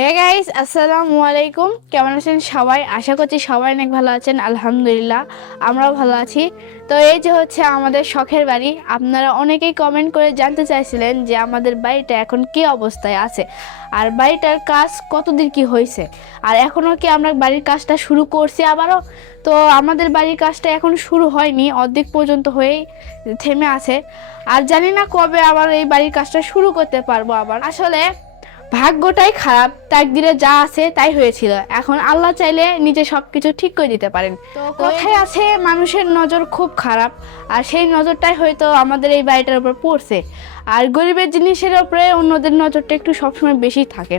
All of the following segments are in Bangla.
হে গাইস, আসসালামু আলাইকুম। কেমন আছেন সবাই? আশা করছি সবাই অনেক ভালো আছেন। আলহামদুলিল্লাহ, আমরাও ভালো আছি। তো এই যে হচ্ছে আমাদের শখের বাড়ি। আপনারা অনেকেই কমেন্ট করে জানতে চাইছিলেন যে আমাদের বাড়িটা এখন কি অবস্থায় আছে, আর বাড়িটার কাজ কতদূর কি হয়েছে, আর এখনও কি আমরা বাড়ির কাজটা শুরু করছি আবারও। তো আমাদের বাড়ির কাজটা এখন শুরু হয়নি, অর্ধেক পর্যন্ত হয়েই থেমে আছে। আর জানি না কবে আবার এই বাড়ির কাজটা শুরু করতে পারবো আবার। আসলে ভাগ্যটাই খারাপ, তাকদিরে যা আছে তাই হয়েছিল। এখন আল্লাহ চাইলে নিজে সবকিছু ঠিক করে দিতে পারেন। তো কথায় আছে মানুষের নজর খুব খারাপ, আর সেই নজরটাই হয়তো আমাদের এই বাড়িটার উপর পড়ছে। আর গরিবের জিনিসের উপরে অন্যদের নজরটা একটু সবসময় বেশি থাকে,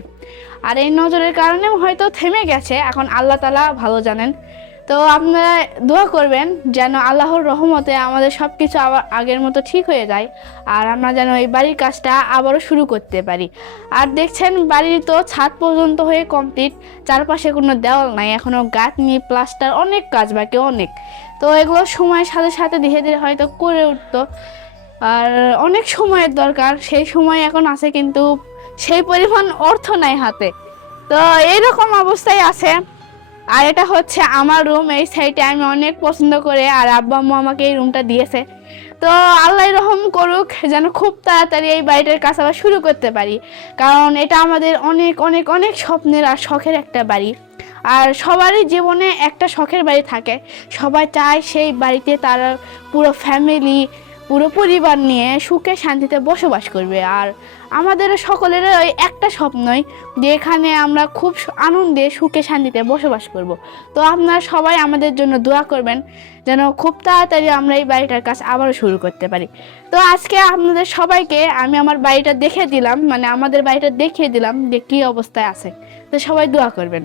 আর এই নজরের কারণেও হয়তো থেমে গেছে। এখন আল্লাহ তাআলা ভালো জানেন। তো আপনারা দোয়া করবেন যেন আল্লাহর রহমতে আমাদের সব কিছু আবার আগের মতো ঠিক হয়ে যায়, আর আমরা যেন এই বাড়ির কাজটা আবারও শুরু করতে পারি। আর দেখছেন বাড়ির তো ছাদ পর্যন্ত হয়ে কমপ্লিট, চারপাশে কোনো দেওয়াল নাই, এখনও গাঁথনি প্লাস্টার অনেক কাজ বাকি অনেক। তো এগুলো সময়ের সাথে সাথে ধীরে ধীরে হয়তো করে উঠতো, আর অনেক সময়ের দরকার। সেই সময় এখন আছে কিন্তু সেই পরিমাণ অর্থ নাই হাতে। তো এইরকম অবস্থায় আছে। আর এটা হচ্ছে আমার রুম, এই সাইডে আমি অনেক পছন্দ করে, আর আব্বা আম্মু আমাকে এই রুমটা দিয়েছে। তো আল্লাহ রহম করুক যেন খুব তাড়াতাড়ি এই বাড়িটার কাজ আবার শুরু করতে পারি, কারণ এটা আমাদের অনেক অনেক অনেক স্বপ্নের আর শখের একটা বাড়ি। আর সবারই জীবনে একটা শখের বাড়ি থাকে, সবাই চায় সেই বাড়িতে তারা পুরো ফ্যামিলি, পুরো পরিবার নিয়ে সুখে শান্তিতে বসবাস করবে। আর আমাদের সকলের ওই একটা স্বপ্নই যে এখানে আমরা খুব আনন্দে সুখে শান্তিতে বসবাস করব। তো আপনারা সবাই আমাদের জন্য দোয়া করবেন যেন খুব তাড়াতাড়ি আমরা এই বাড়িটার কাজ আবারও শুরু করতে পারি। তো আজকে আপনাদের সবাইকে আমি আমার বাড়িটা দেখিয়ে দিলাম, মানে আমাদের বাড়িটা দেখিয়ে দিলাম যে কী অবস্থায় আছে। তো সবাই দোয়া করবেন।